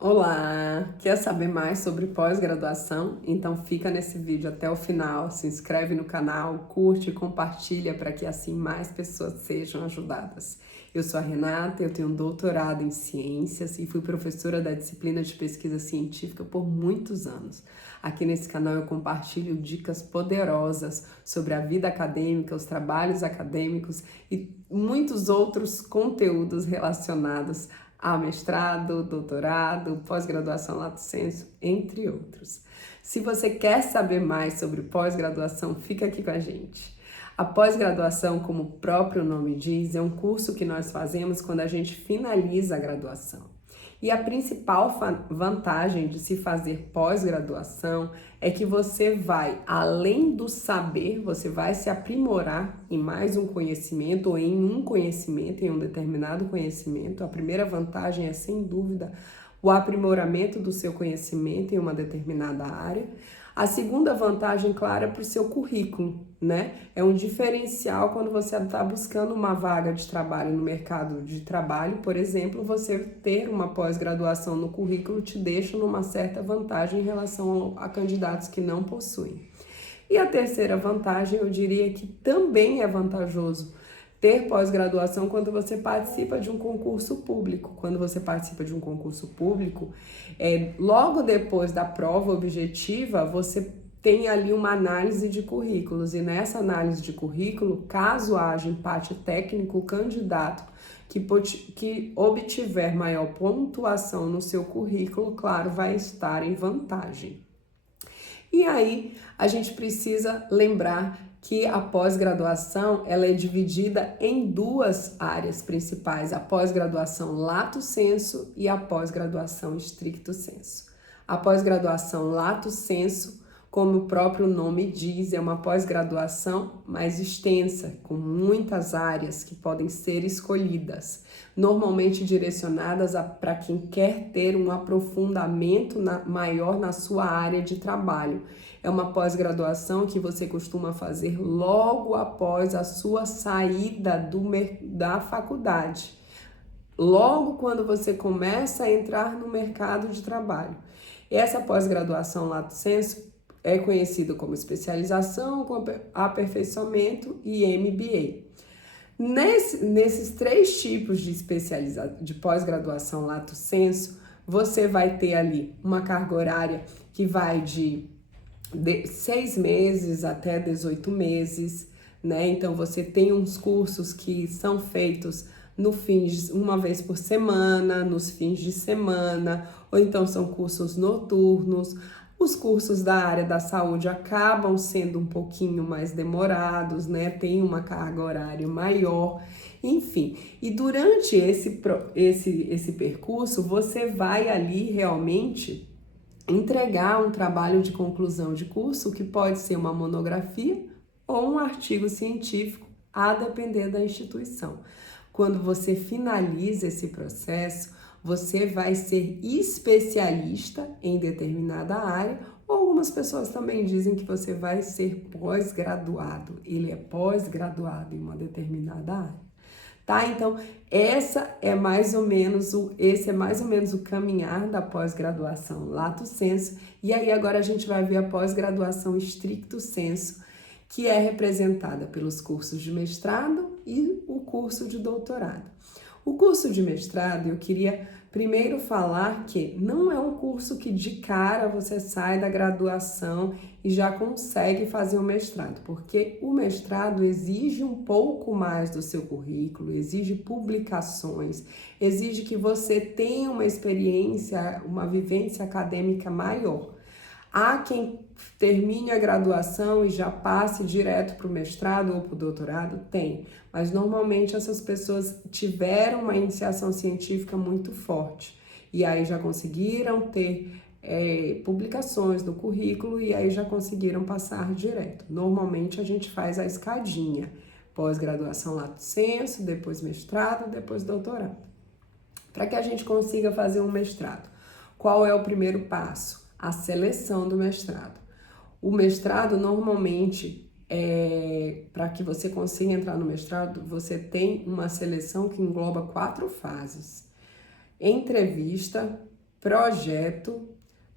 Olá! Quer saber mais sobre pós-graduação? Então fica nesse vídeo até o final, se inscreve no canal, curte e compartilha para que assim mais pessoas sejam ajudadas. Eu sou a Renata, eu tenho um doutorado em ciências e fui professora da disciplina de pesquisa científica por muitos anos. Aqui nesse canal eu compartilho dicas poderosas sobre a vida acadêmica, os trabalhos acadêmicos e muitos outros conteúdos relacionados a mestrado, doutorado, pós-graduação lato sensu, entre outros. Se você quer saber mais sobre pós-graduação, fica aqui com a gente. A pós-graduação, como o próprio nome diz, é um curso que nós fazemos quando a gente finaliza a graduação. E a principal vantagem de se fazer pós-graduação é que você vai, além do saber, você vai se aprimorar em mais um conhecimento ou em um conhecimento, em um determinado conhecimento. A primeira vantagem é, sem dúvida, o aprimoramento do seu conhecimento em uma determinada área. A segunda vantagem, claro, é para o seu currículo, né? É um diferencial quando você está buscando uma vaga de trabalho no mercado de trabalho, por exemplo, você ter uma pós-graduação no currículo te deixa numa certa vantagem em relação a candidatos que não possuem. E a terceira vantagem, eu diria que também é vantajoso ter pós-graduação quando você participa de um concurso público. Quando você participa de um concurso público, logo depois da prova objetiva, você tem ali uma análise de currículos. E nessa análise de currículo, caso haja empate técnico, o candidato que obtiver maior pontuação no seu currículo, claro, vai estar em vantagem. E aí, a gente precisa lembrar que a pós-graduação ela é dividida em duas áreas principais, a pós-graduação lato sensu e a pós-graduação stricto sensu. A pós-graduação lato sensu, como o próprio nome diz, é uma pós-graduação mais extensa, com muitas áreas que podem ser escolhidas, normalmente direcionadas para quem quer ter um aprofundamento maior na sua área de trabalho. É uma pós-graduação que você costuma fazer logo após a sua saída da faculdade, logo quando você começa a entrar no mercado de trabalho. Essa pós-graduação lato sensu é conhecido como especialização, aperfeiçoamento e MBA. Nesses três tipos de pós-graduação lato sensu, você vai ter ali uma carga horária que vai de 6 meses até 18 meses, né? Então você tem uns cursos que são feitos uma vez por semana, nos fins de semana, ou então são cursos noturnos. Os cursos da área da saúde acabam sendo um pouquinho mais demorados, né? Tem uma carga horária maior, enfim. E durante esse percurso, você vai ali realmente entregar um trabalho de conclusão de curso, que pode ser uma monografia ou um artigo científico, a depender da instituição. Quando você finaliza esse processo, você vai ser especialista em determinada área, ou algumas pessoas também dizem que você vai ser pós-graduado. Ele é pós-graduado em uma determinada área. Tá? Então, esse é mais ou menos o caminhar da pós-graduação lato sensu. E aí agora a gente vai ver a pós-graduação stricto sensu, que é representada pelos cursos de mestrado e o curso de doutorado. O curso de mestrado, eu queria primeiro falar que não é um curso que de cara você sai da graduação e já consegue fazer o mestrado, porque o mestrado exige um pouco mais do seu currículo, exige publicações, exige que você tenha uma experiência, uma vivência acadêmica maior. Há quem termine a graduação e já passe direto para o mestrado ou para o doutorado? Tem, mas normalmente essas pessoas tiveram uma iniciação científica muito forte e aí já conseguiram ter publicações no currículo e aí já conseguiram passar direto. Normalmente a gente faz a escadinha, pós-graduação lato sensu, depois mestrado, depois doutorado. Para que a gente consiga fazer um mestrado, qual é o primeiro passo? A seleção do mestrado. O mestrado, normalmente, para que você consiga entrar no mestrado, você tem uma seleção que engloba 4 fases. Entrevista, projeto,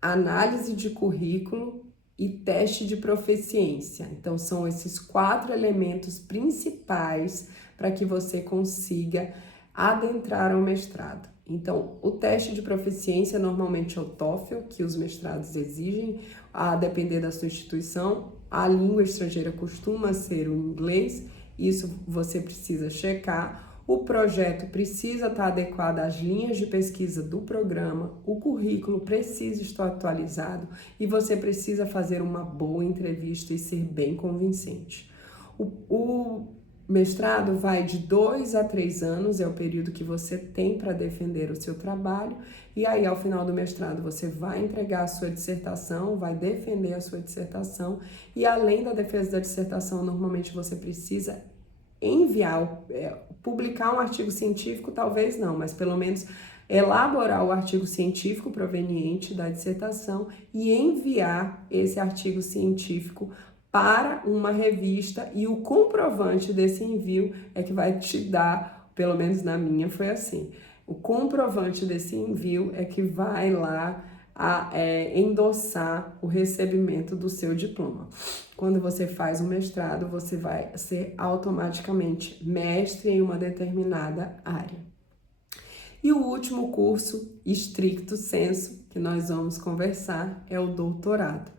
análise de currículo e teste de proficiência. Então, são esses 4 elementos principais para que você consiga adentrar ao mestrado. Então, o teste de proficiência normalmente é o TOEFL, que os mestrados exigem, a depender da sua instituição. A língua estrangeira costuma ser o inglês, isso você precisa checar. O projeto precisa estar adequado às linhas de pesquisa do programa, o currículo precisa estar atualizado e você precisa fazer uma boa entrevista e ser bem convincente. O mestrado vai de 2 a 3 anos, é o período que você tem para defender o seu trabalho, e aí ao final do mestrado você vai entregar a sua dissertação, vai defender a sua dissertação, e além da defesa da dissertação, normalmente você precisa enviar, publicar um artigo científico, talvez não, mas pelo menos elaborar o artigo científico proveniente da dissertação e enviar esse artigo científico para uma revista, e o comprovante desse envio é que vai te dar, pelo menos na minha foi assim, o comprovante desse envio é que vai lá endossar o recebimento do seu diploma. Quando você faz um mestrado, você vai ser automaticamente mestre em uma determinada área. E o último curso, stricto sensu, que nós vamos conversar, é o doutorado.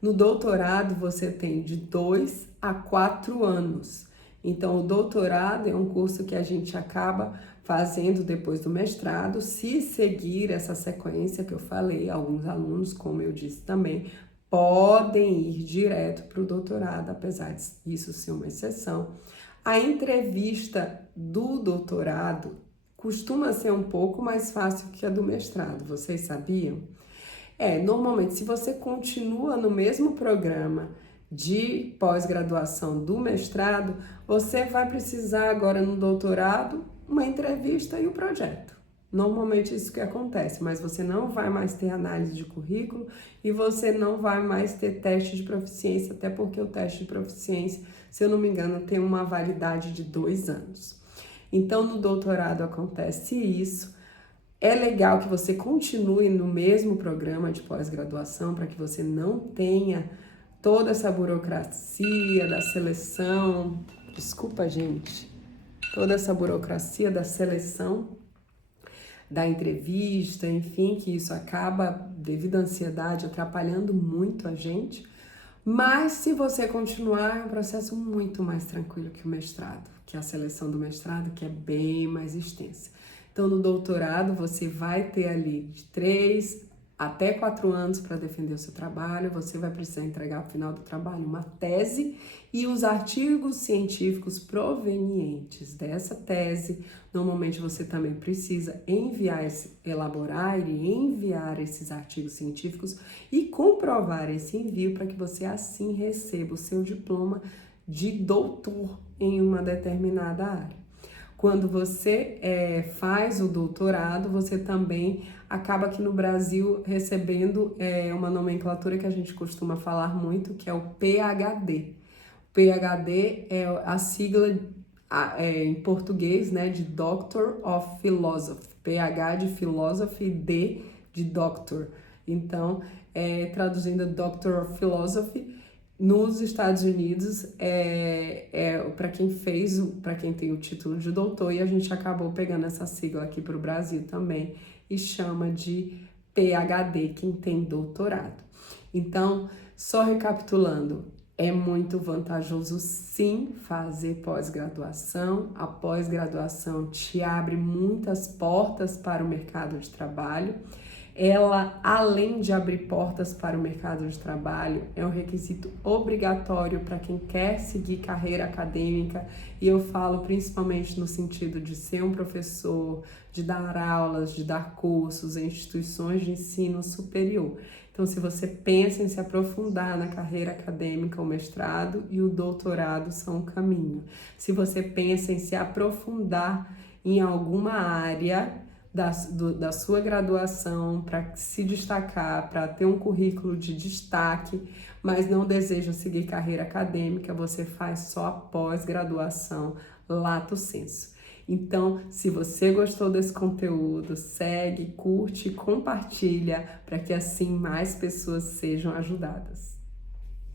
No doutorado, você tem de 2 a 4 anos. Então, o doutorado é um curso que a gente acaba fazendo depois do mestrado. Se seguir essa sequência que eu falei, alguns alunos, como eu disse também, podem ir direto para o doutorado, apesar disso ser uma exceção. A entrevista do doutorado costuma ser um pouco mais fácil que a do mestrado, vocês sabiam? Normalmente, se você continua no mesmo programa de pós-graduação do mestrado, você vai precisar agora no doutorado uma entrevista e o projeto. Normalmente isso que acontece, mas você não vai mais ter análise de currículo e você não vai mais ter teste de proficiência, até porque o teste de proficiência, se eu não me engano, tem uma validade de 2 anos. Então, no doutorado acontece isso. É legal que você continue no mesmo programa de pós-graduação para que você não tenha toda essa burocracia da seleção. Desculpa, gente. Toda essa burocracia da seleção, da entrevista, enfim, que isso acaba, devido à ansiedade, atrapalhando muito a gente. Mas se você continuar, é um processo muito mais tranquilo que o mestrado, que é a seleção do mestrado, que é bem mais extensa. Então, no doutorado, você vai ter ali de 3 até 4 anos para defender o seu trabalho, você vai precisar entregar ao final do trabalho uma tese e os artigos científicos provenientes dessa tese. Normalmente você também precisa elaborar e enviar esses artigos científicos e comprovar esse envio para que você assim receba o seu diploma de doutor em uma determinada área. Quando você faz o doutorado, você também acaba aqui no Brasil recebendo uma nomenclatura que a gente costuma falar muito, que é o PhD. O PhD é a sigla em português, né, de Doctor of Philosophy. PH de Philosophy e D de Doctor. Então, traduzindo Doctor of Philosophy, nos Estados Unidos, para quem tem o título de doutor, e a gente acabou pegando essa sigla aqui para o Brasil também e chama de PhD, quem tem doutorado. Então, só recapitulando, é muito vantajoso sim fazer pós-graduação. A pós-graduação te abre muitas portas para o mercado de trabalho. Ela, além de abrir portas para o mercado de trabalho, é um requisito obrigatório para quem quer seguir carreira acadêmica, e eu falo principalmente no sentido de ser um professor, de dar aulas, de dar cursos em instituições de ensino superior. Então, se você pensa em se aprofundar na carreira acadêmica, o mestrado e o doutorado são um caminho. Se você pensa em se aprofundar em alguma área da sua graduação, para se destacar, para ter um currículo de destaque, mas não deseja seguir carreira acadêmica, você faz só a pós-graduação lato sensu. Então, se você gostou desse conteúdo, segue, curte e compartilha para que assim mais pessoas sejam ajudadas.